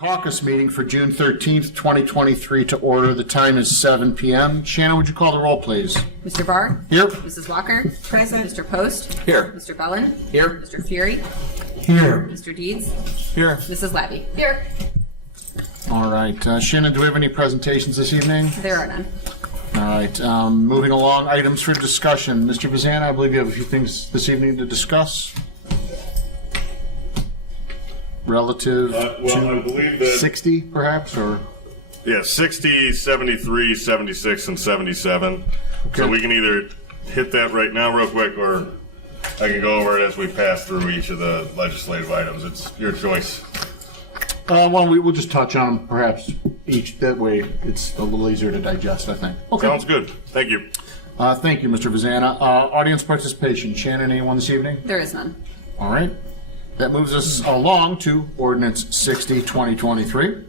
Caucus meeting for June 13th, 2023 to order. The time is 7 p.m. Shannon, would you call the roll, please? Mr. Barr? Here. Mrs. Walker? Present. Mr. Post? Here. Mr. Bellin? Here. Mr. Fury? Here. Mr. Deeds? Here. Mrs. Labby? Here. All right. Shannon, do we have any presentations this evening? There are none. All right. Moving along, items for discussion. Mr. Vazana, I believe you have a few things this evening to discuss. Relative I believe that 60, perhaps, or? yeah, 60, 73, 76, and 77. So Okay. we can either hit that right now real quick, or I can go over it as we pass through each of the legislative items. It's your choice. Well, we'll just touch on them, perhaps each. That way, it's a little easier to digest, I think. Okay. Sounds good. Thank you. Thank you, Mr. Vazana. Audience participation. Shannon, anyone this evening? There is none. All right. That moves us along to Ordinance 60, 2023.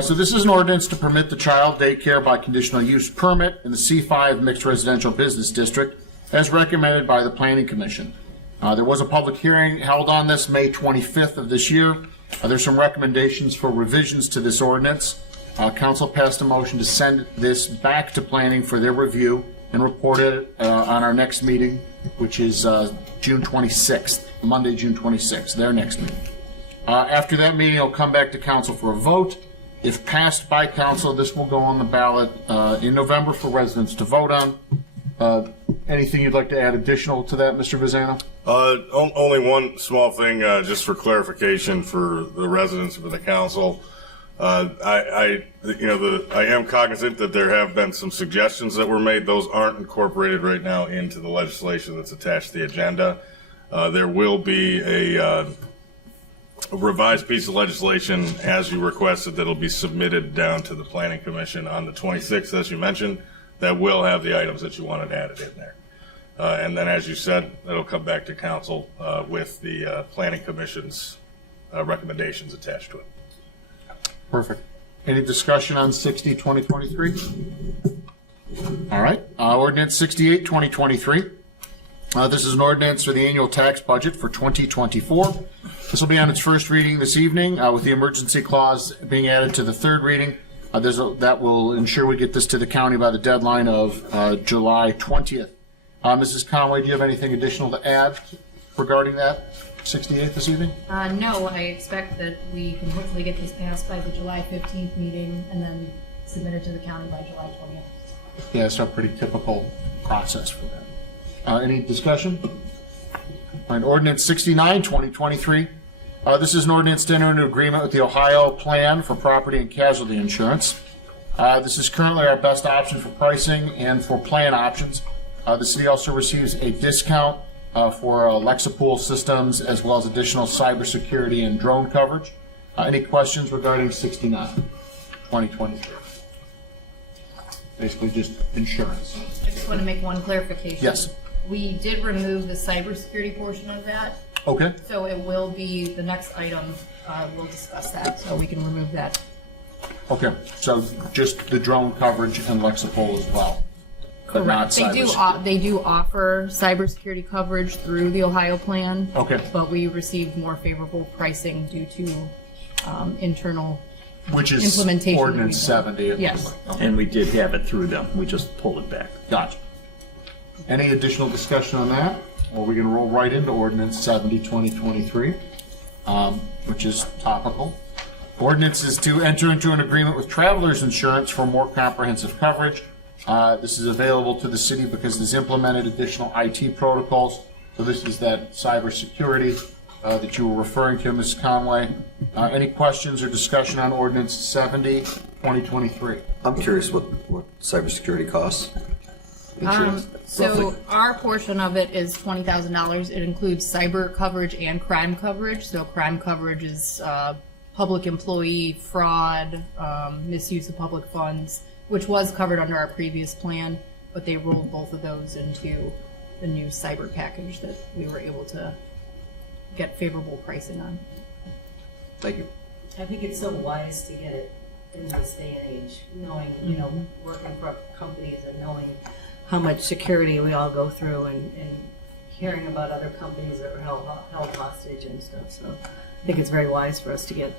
So this is an ordinance to permit the child daycare by conditional use permit in the C5 Mixed Residential Business District as recommended by the Planning Commission. There was a public hearing held on this May 25th of this year. There's some recommendations for revisions to this ordinance. Council passed a motion to send this back to planning for their review and report it on our next meeting, which is June 26th, Monday, June 26th, their next meeting. After that meeting, it'll come back to council for a vote. If passed by council, this will go on the ballot in November for residents to vote on. Anything you'd like to add additional to that, Mr. Vazana? Only one small thing, just for clarification for the residents of the council. I am cognizant that there have been some suggestions that were made. Those aren't incorporated right now into the legislation that's attached to the agenda. There will be a revised piece of legislation, as you requested, that'll be submitted down to the Planning Commission on the 26th, as you mentioned, that will have the items that you wanted added in there. And then, as you said, it'll come back to council with the Planning Commission's recommendations attached to it. Perfect. Any discussion on 60, 2023? All right. Ordinance 68, 2023. This is an ordinance for the annual tax budget for 2024. This will be on its first reading this evening, with the emergency clause being added to the third reading. That will ensure we get this to the county by the deadline of July 20th. Mrs. Conway, do you have anything additional to add regarding that 68 this evening? No, I expect that we can hopefully get this passed by the July 15th meeting and then submit it to the county by July 20th. Yeah, it's a pretty typical process for that. Any discussion? On Ordinance 69, 2023. This is an ordinance to enter into agreement with the Ohio Plan for Property and Casualty Insurance. This is currently our best option for pricing and for plan options. The city also receives a discount for Lexapool systems as well as additional cybersecurity and drone coverage. Any questions regarding 69, 2023? Basically just insurance. I just want to make one clarification. Yes. We did remove the cybersecurity portion of that, Okay. so it will be the next item. We'll discuss that, so we can remove that. Okay. So just the drone coverage and Lexapool as well. But not cybersecurity. They do offer cybersecurity coverage through the Ohio plan. Okay. But we received more favorable pricing due to internal Which is implementation. Ordinance 70. Yes. And we did have it through them. We just pulled it back. Gotcha. Any additional discussion on that? Or we can roll right into Ordinance 70, 2023, which is topical. Ordinance is to enter into an agreement with Travelers Insurance for more comprehensive coverage. This is available to the city because it's implemented additional IT protocols. So this is that cybersecurity that you were referring to, Ms. Conway. Any questions or discussion on Ordinance 70, 2023? I'm curious what cybersecurity costs. So our portion of it is $20,000. It includes cyber coverage and crime coverage. So crime coverage is public employee fraud, misuse of public funds, which was covered under our previous plan, but they rolled both of those into the new cyber package that we were able to get favorable pricing on. Thank you. I think it's so wise to get it in this day and age, knowing, working for companies and knowing how much security we all go through and hearing about other companies that were held hostage and stuff. So I think it's very wise for us to get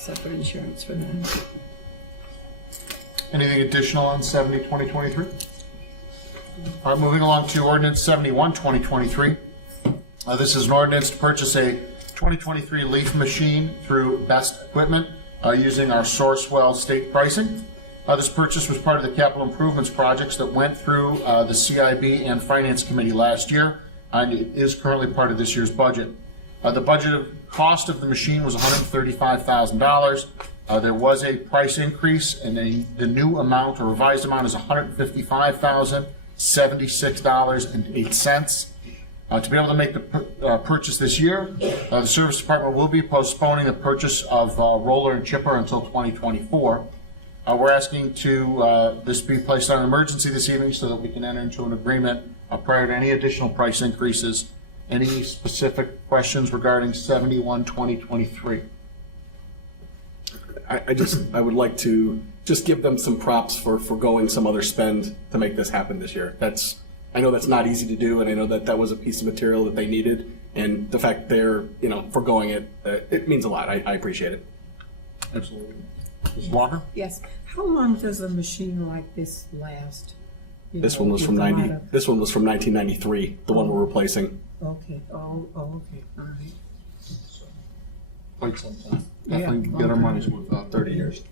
separate insurance for that. Anything additional on 70, 2023? All right, moving along to ordinance 71, 2023. This is an ordinance to purchase a 2023 leaf machine through Best Equipment using our Sourcewell state pricing. This purchase was part of the capital improvements projects that went through the CIB and Finance Committee last year, and it is currently part of this year's budget. The budgeted cost of the machine was $135,000. There was a price increase, and the new amount or revised amount is $155,076.08. To be able to make the purchase this year, the Service Department will be postponing the purchase of roller and chipper until 2024. We're asking to this be placed on an emergency this evening so that we can enter into an agreement prior to any additional price increases. Any specific questions regarding 71, 2023? I would like to just give them some props for foregoing some other spend to make this happen this year. I know that's not easy to do, and I know that was a piece of material that they needed, and the fact they're, foregoing it, it means a lot. I appreciate it. Absolutely. Ms. Walker? Yes. How long does a machine like this last? This one was from 1993, the one we're replacing. Okay. Oh, okay. All right. Quite some time. Definitely get our money's worth. 30 years.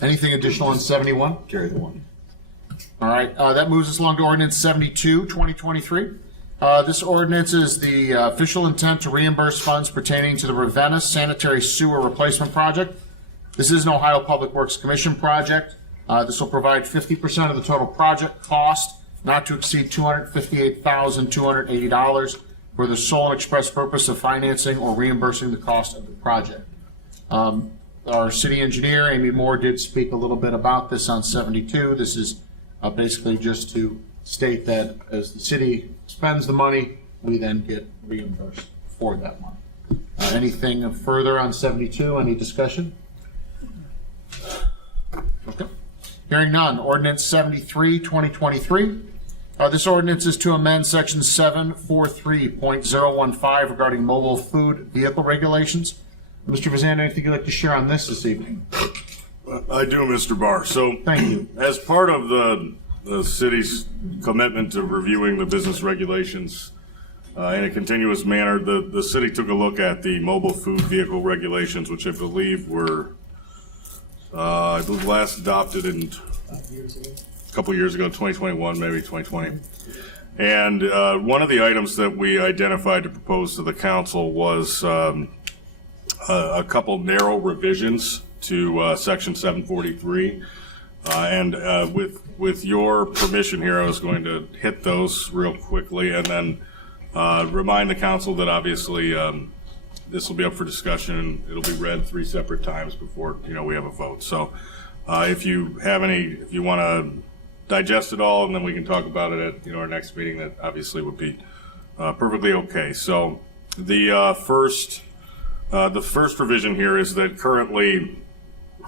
Anything additional on 71? Carry the one. All right, that moves us along to ordinance 72, 2023. This ordinance is the official intent to reimburse funds pertaining to the Ravenna Sanitary Sewer Replacement Project. This is an Ohio Public Works Commission project. This will provide 50% of the total project cost, not to exceed $258,280, for the sole and express purpose of financing or reimbursing the cost of the project. Our city engineer, Amy Moore, did speak a little bit about this on 72. This is basically just to state that as the city spends the money, we then get reimbursed for that money. Anything further on 72? Any discussion? Okay. Hearing none. Ordinance 73, 2023. This ordinance is to amend section 743.015 regarding mobile food vehicle regulations. Mr. Vazan, anything you'd like to share on this evening? I do, Mr. Barr. So, Thank you. as part of the city's commitment to reviewing the business regulations in a continuous manner, the city took a look at the mobile food vehicle regulations, which I believe were, last adopted in a couple years ago, 2021, maybe 2020. And one of the items that we identified to propose to the council was a couple narrow revisions to section 743. With your permission here, I was going to hit those real quickly and then remind the council that obviously this will be up for discussion. It'll be read 3 separate times before we have a vote. So if you want to digest it all, and then we can talk about it at our next meeting, that obviously would be perfectly okay. So the first revision here is that currently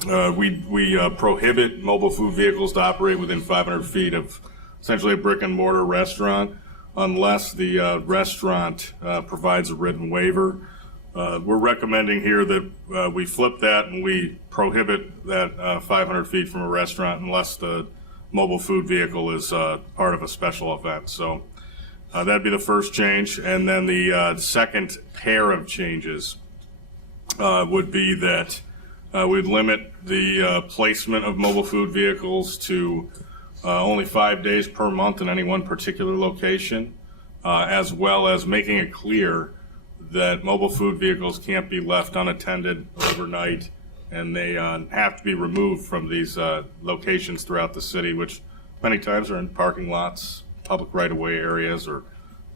we prohibit mobile food vehicles to operate within 500 feet of essentially a brick and mortar restaurant unless the restaurant provides a written waiver. We're recommending here that we flip that and we prohibit that 500 feet from a restaurant unless the mobile food vehicle is part of a special event. So that'd be the first change. And then the second pair of changes would be that we'd limit the placement of mobile food vehicles to only 5 days per month in any one particular location, as well as making it clear that mobile food vehicles can't be left unattended overnight, and they have to be removed from these locations throughout the city, which many times are in parking lots, public right-of-way areas, or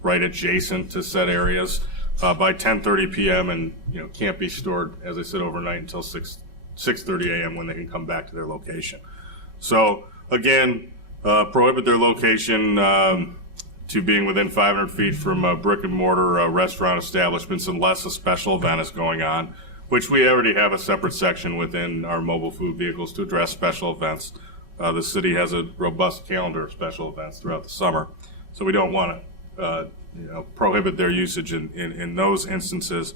right adjacent to said areas by 10:30 p.m. and can't be stored, as I said, overnight until 6:30 a.m. when they can come back to their location. So again, prohibit their location to being within 500 feet from brick and mortar restaurant establishments unless a special event is going on, which we already have a separate section within our mobile food vehicles to address special events. The city has a robust calendar of special events throughout the summer, so we don't want to prohibit their usage in those instances.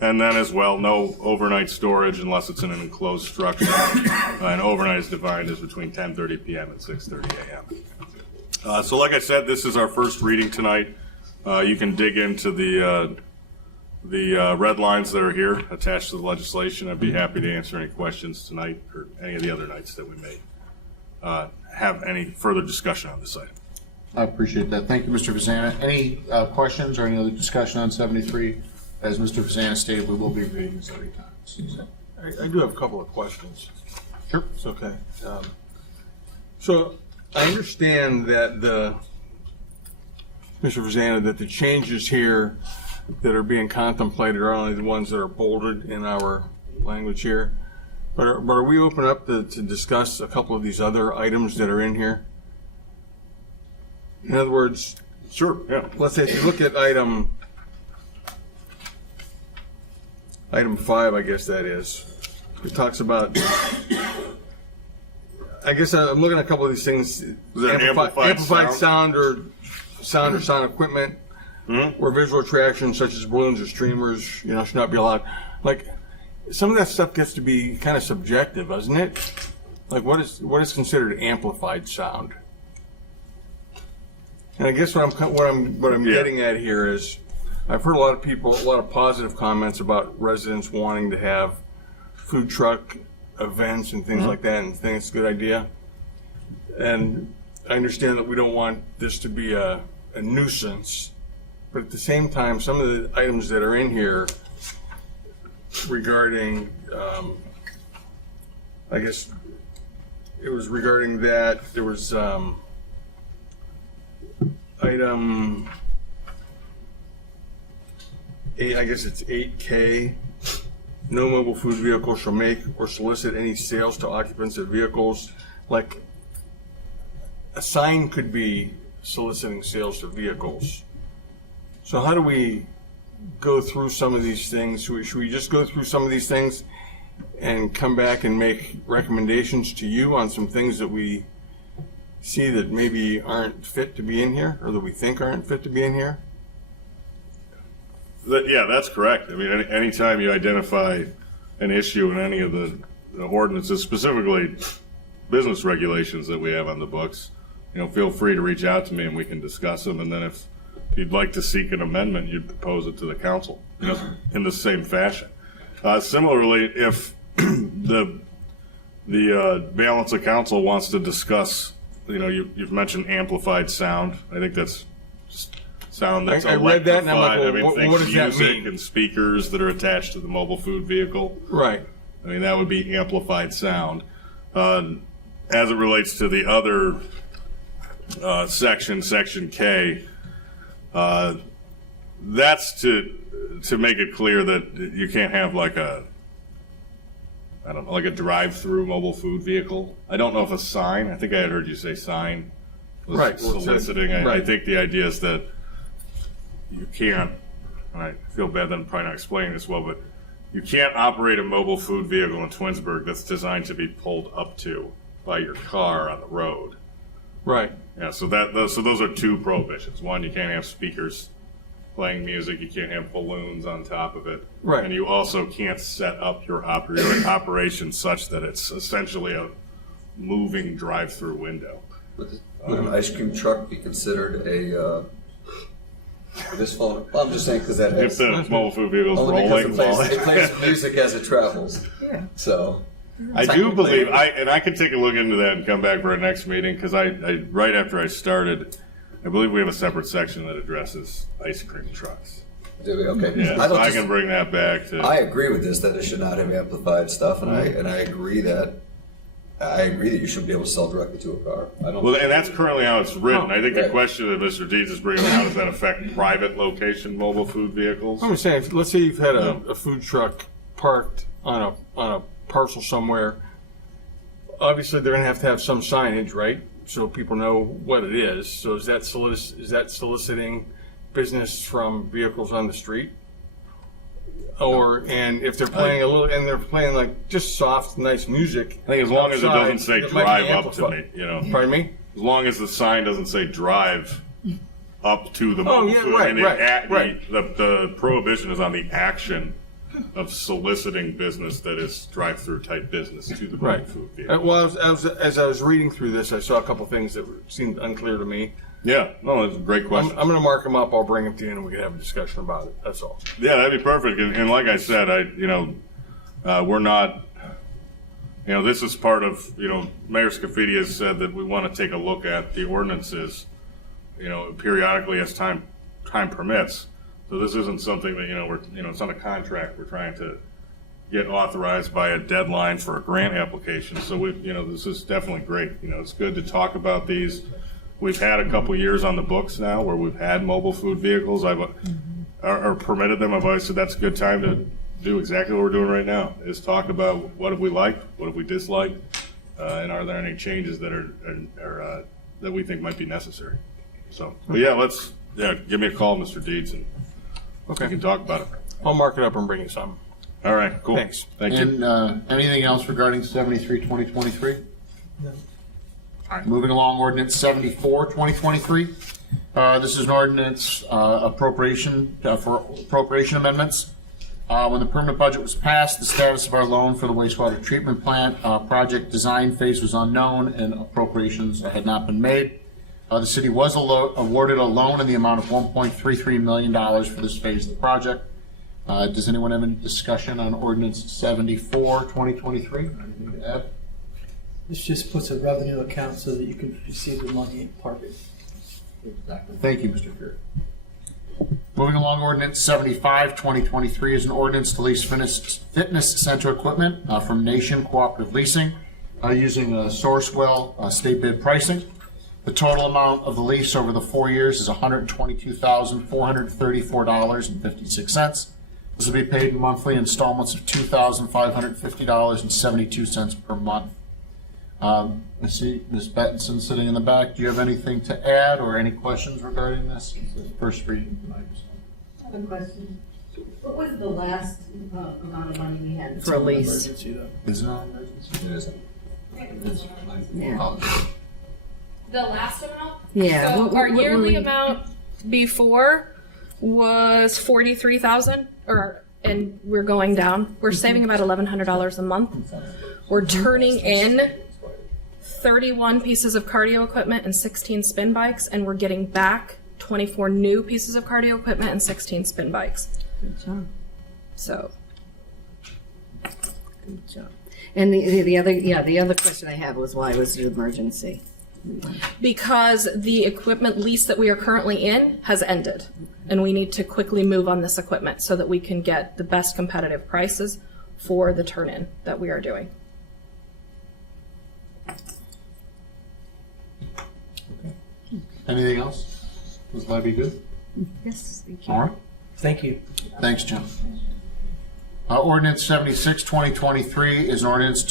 And then as well, no overnight storage unless it's in an enclosed structure. And overnight is defined as between 10:30 p.m. and 6:30 a.m. So like I said, this is our first reading tonight. You can dig into the red lines that are here attached to the legislation. I'd be happy to answer any questions tonight or any of the other nights that we may have any further discussion on this item. I appreciate that. Thank you, Mr. Vazana. Any questions or any other discussion on 73? As Mr. Vazana stated, we will be reading this every time. So. I do have a couple of questions. Sure. It's okay. So I understand that Mr. Vazana, that the changes here that are being contemplated are only the ones that are bolded in our language here. But are we open up to discuss a couple of these other items that are in here? In other words, Sure, yeah. let's say if you look at item 5, I guess that is, it talks about, I guess I'm looking at a couple of these things. that amplified sound or sound equipment or visual attractions such as balloons or streamers, should not be allowed. Like, some of that stuff gets to be kind of subjective, doesn't it? Like, what is considered amplified sound? And I guess what I'm getting at here is, I've heard a lot of positive comments about residents wanting to have food truck events and things like that, and think it's a good idea. And I understand that we don't want this to be a nuisance, but at the same time, some of the items that are in here regarding, I guess it was regarding that, there was item 8, I guess it's 8K. No mobile food vehicle shall make or solicit any sales to occupants of vehicles. Like, a sign could be soliciting sales to vehicles. So how do we go through some of these things? Should we just go through some of these things and come back and make recommendations to you on some things that we see that maybe aren't fit to be in here, or that we think aren't fit to be in here? Yeah, that's correct. I mean, anytime you identify an issue in any of the ordinances, specifically business regulations that we have on the books, feel free to reach out to me and we can discuss them. And then if you'd like to seek an amendment, you'd propose it to the council, in the same fashion. Similarly, if the balance of council wants to discuss, you've mentioned amplified sound. I think that's just sound that's I read that and I'm like, electrified. what does that music mean? and speakers that are attached to the mobile food vehicle. Right. I mean, that would be amplified sound. As it relates to the other section K, that's to make it clear that you can't have like a drive-through mobile food vehicle. I don't know if a sign, I think I had heard you say sign was Right. soliciting. I think the idea is that you can't, and I feel bad that I'm probably not explaining this well, but you can't operate a mobile food vehicle in Twinsburg that's designed to be pulled up to by your car on the road. Right. Yeah, so those are two prohibitions. One, you can't have speakers playing music. You can't have balloons on top of it. Right. And you also can't set up your operation such that it's essentially a moving drive-through window. Would an ice cream truck be considered this phone? Well, I'm just saying because that If has, the mobile food vehicle's only rolling, because it plays music as it travels. Yeah. So I do believe, I can take a look into that and come back for our next meeting, because I right after I started, I believe we have a separate section that addresses ice cream trucks. do we? Okay. Yeah, so I can bring that back to. I agree with this, that it should not have amplified stuff, and I agree that you should be able to sell directly to a car. I don't. Well, and that's currently how it's written. I think the Right. question that Mr. Deeds is bringing up, how does that affect private location mobile food vehicles? I'm saying, let's say you've had a food truck parked on a parcel somewhere. Obviously, they're going to have some signage, right? So people know what it is. So is that soliciting business from vehicles on the street? And if they're playing they're playing like just soft, nice music. I think as long as it doesn't say outside, it might be drive up to me, amplified. Pardon me? As long as the sign doesn't say drive up to the mobile yeah, food. right, And right. the prohibition is on the action of soliciting business that is drive-through type business to the Right. food vehicle. Well, as I was reading through this, I saw a couple things that seemed unclear to me. Yeah, no, that's a great I'm question. going to mark them up. I'll bring them to you, and we can have a discussion about it. That's all. Yeah, that'd be perfect. And like I said, we're not, this is part of, Mayor Scafidi has said that we want to take a look at the ordinances, periodically as time permits. So this isn't something that, it's not a contract. We're trying to get authorized by a deadline for a grant application. So this is definitely great. It's good to talk about these. We've had a couple years on the books now where we've had mobile food vehicles. Or permitted them. I've always said that's a good time to do exactly what we're doing right now, is talk about what have we liked, what have we disliked, and are there any changes that are that we think might be necessary. So, but give me a call, Mr. Deeds, and we can talk about it. I'll mark it up and bring you some. All right, cool. Thanks. Thank you. And anything else regarding 73-2023? No. All right, moving along, ordinance 74-2023. This is an ordinance appropriation for appropriation amendments. When the permanent budget was passed, the status of our loan for the wastewater treatment plant project design phase was unknown and appropriations had not been made. The city was awarded a loan in the amount of $1.33 million for this phase of the project. Does anyone have any discussion on ordinance 74-2023? Anything to add? This just puts a revenue account so that you can receive the money and park it. Exactly. Thank you, Mr. Fury. Moving along, ordinance 75-2023 is an ordinance to lease fitness center equipment from Nation Cooperative Leasing using Sourcewell state bid pricing. The total amount of the lease over the 4 years is $122,434.56. This will be paid in monthly installments of $2,550.72 per month. I see Ms. Bettinson sitting in the back. Do you have anything to add or any questions regarding this? It's the first reading tonight. I have a question. What was the last amount of money we had? For a lease. Emergency, though. Is it on emergency? It isn't. Yeah. The last amount? Yeah, So what our were yearly we- amount before was 43,000, and we're going down. We're saving about $1,100 a month. We're turning in 31 pieces of cardio equipment and 16 spin bikes, and we're getting back 24 new pieces of cardio equipment and 16 spin bikes. Good job. So Good job. And the other question I have was why was it emergency? because the equipment lease that we are currently in has ended, and we need to quickly move on this equipment so that we can get the best competitive prices for the turn-in that we are doing. Anything else? Was Libby good? Yes, thank you. All right. Thank you. Thanks, Jim. Ordinance 76-2023 is an ordinance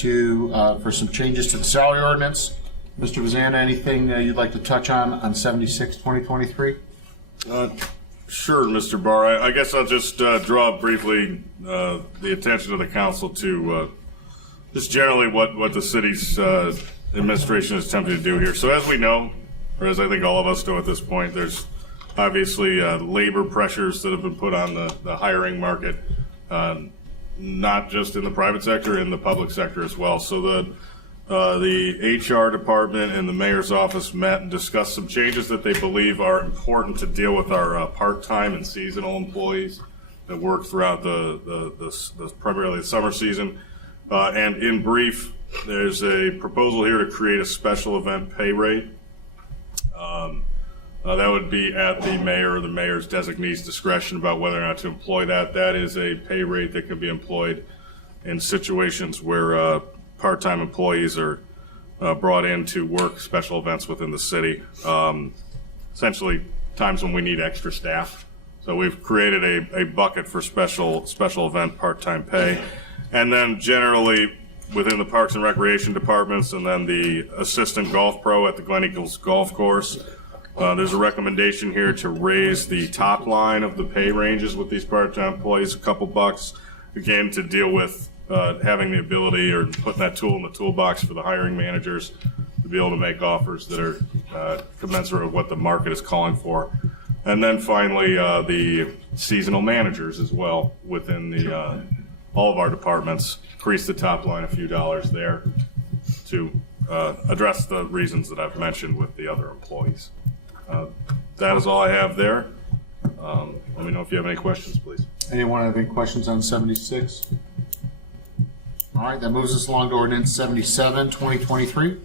for some changes to the salary ordinance. Mr. Vazana, anything you'd like to touch on 76-2023? Sure, Mr. Barr. I guess I'll just draw briefly the attention of the council to just generally what the city's administration is attempting to do here. So as we know, or as I think all of us know at this point, there's obviously labor pressures that have been put on the hiring market, not just in the private sector, in the public sector as well. So the HR department and the mayor's office met and discussed some changes that they believe are important to deal with our part-time and seasonal employees that work throughout the primarily the summer season. And in brief, there's a proposal here to create a special event pay rate. That would be at the mayor or the mayor's designee's discretion about whether or not to employ that. That is a pay rate that can be employed in situations where part-time employees are brought in to work special events within the city. Essentially, times when we need extra staff. So we've created a bucket for special event part-time pay. And then generally within the Parks and Recreation departments and then the assistant golf pro at the Glen Eagles Golf Course, there's a recommendation here to raise the top line of the pay ranges with these part-time employees a couple bucks, again, to deal with having the ability or putting that tool in the toolbox for the hiring managers to be able to make offers that are commensurate with what the market is calling for. And then finally, the seasonal managers as well within the all of our departments, increase the top line a few dollars there to address the reasons that I've mentioned with the other employees. That is all I have there. Let me know if you have any questions, please. Anyone have any questions on 76? All right, that moves us along to ordinance 77, 2023.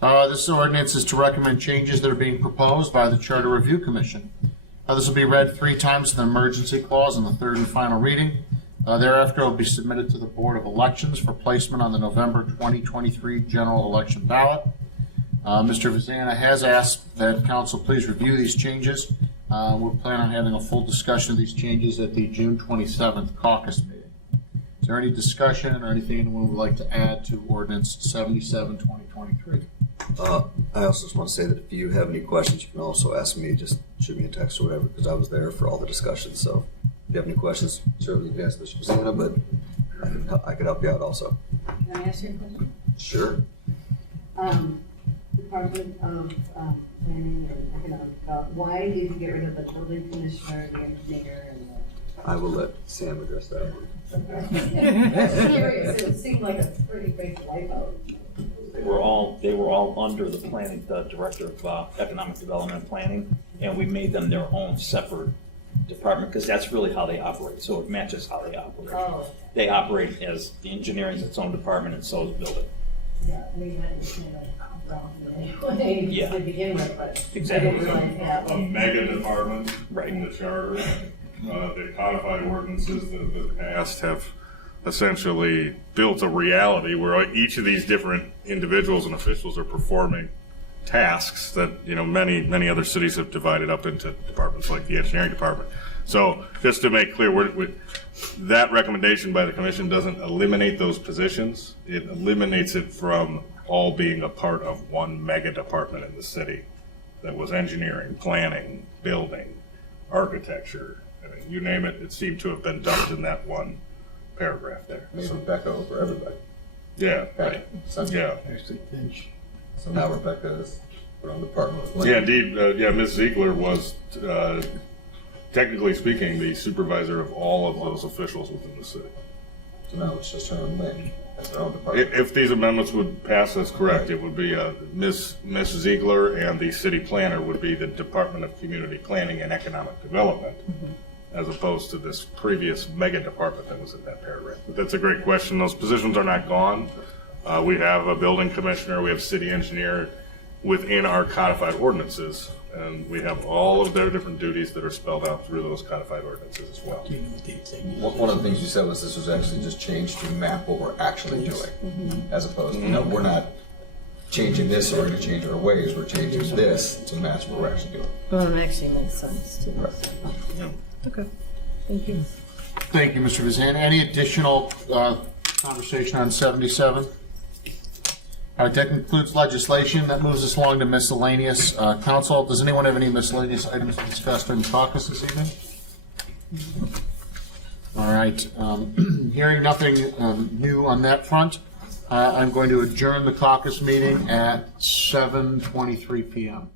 This ordinance is to recommend changes that are being proposed by the Charter Review Commission. This will be read 3 times in the emergency clause in the third and final reading. Thereafter, it will be submitted to the Board of Elections for placement on the November 2023 general election ballot. Mr. Vizana has asked that council please review these changes. We'll plan on having a full discussion of these changes at the June 27th caucus meeting. Is there any discussion or anything anyone would like to add to ordinance 77, 2023? I also just want to say that if you have any questions, you can also ask me, just shoot me a text or whatever, because I was there for all the discussions. So if you have any questions, certainly you can ask Mr. Vizana, but I could help you out also. Can I ask you a question? Sure. Department of Planning and Economic Development, why did you get rid of the building commissioner, the engineer, and I will let Sam address that one. Curious, it seemed like a pretty big wipeout. They were all under the planning, the director of economic development and planning, and we made them their own separate department because that's really how they operate. So it matches how they operate. Oh. They operate as engineering is its own department, and so is building. Yeah, I mean, that was kind of wrong anyway Yeah. to begin with, but Exactly. I didn't realize that. A mega department Right. in the charter. The codified ordinances that have been passed have essentially built a reality where each of these different individuals and officials are performing tasks that, you know, many other cities have divided up into departments like the engineering department. So just to make clear, that recommendation by the commission doesn't eliminate those positions. It eliminates it from all being a part of one mega department in the city that was engineering, planning, building, architecture. I mean, you name it, it seemed to have been dumped in that one paragraph there. Maybe Rebecca over everybody. Yeah, right. Yeah. So now Rebecca is her own department. of Yeah, planning. indeed. Ms. Ziegler was, technically speaking, the supervisor of all of those officials within the city. So now it's just her and Lynn as their own department. If these amendments would pass, that's correct. It would be Ms. Ziegler, and the city planner would be the Department of Community Planning and Economic Development, as opposed to this previous mega department that was in that paragraph. But that's a great question. Those positions are not gone. We have a building commissioner, we have city engineer within our codified ordinances, and we have all of their different duties that are spelled out through those codified ordinances as well. One of the things you said was this was actually just changed to map what we're actually doing, as opposed to, we're not changing this or we're going to change our ways, we're changing this to match what we're actually doing. Well, it actually makes sense too. Yeah. Okay, thank you. Thank you, Mr. Vizana. Any additional conversation on 77? All right, that concludes legislation. That moves us along to miscellaneous. Council, does anyone have any miscellaneous items to discuss during caucus this evening? All right, hearing nothing new on that front, I'm going to adjourn the caucus meeting at 7:23 p.m.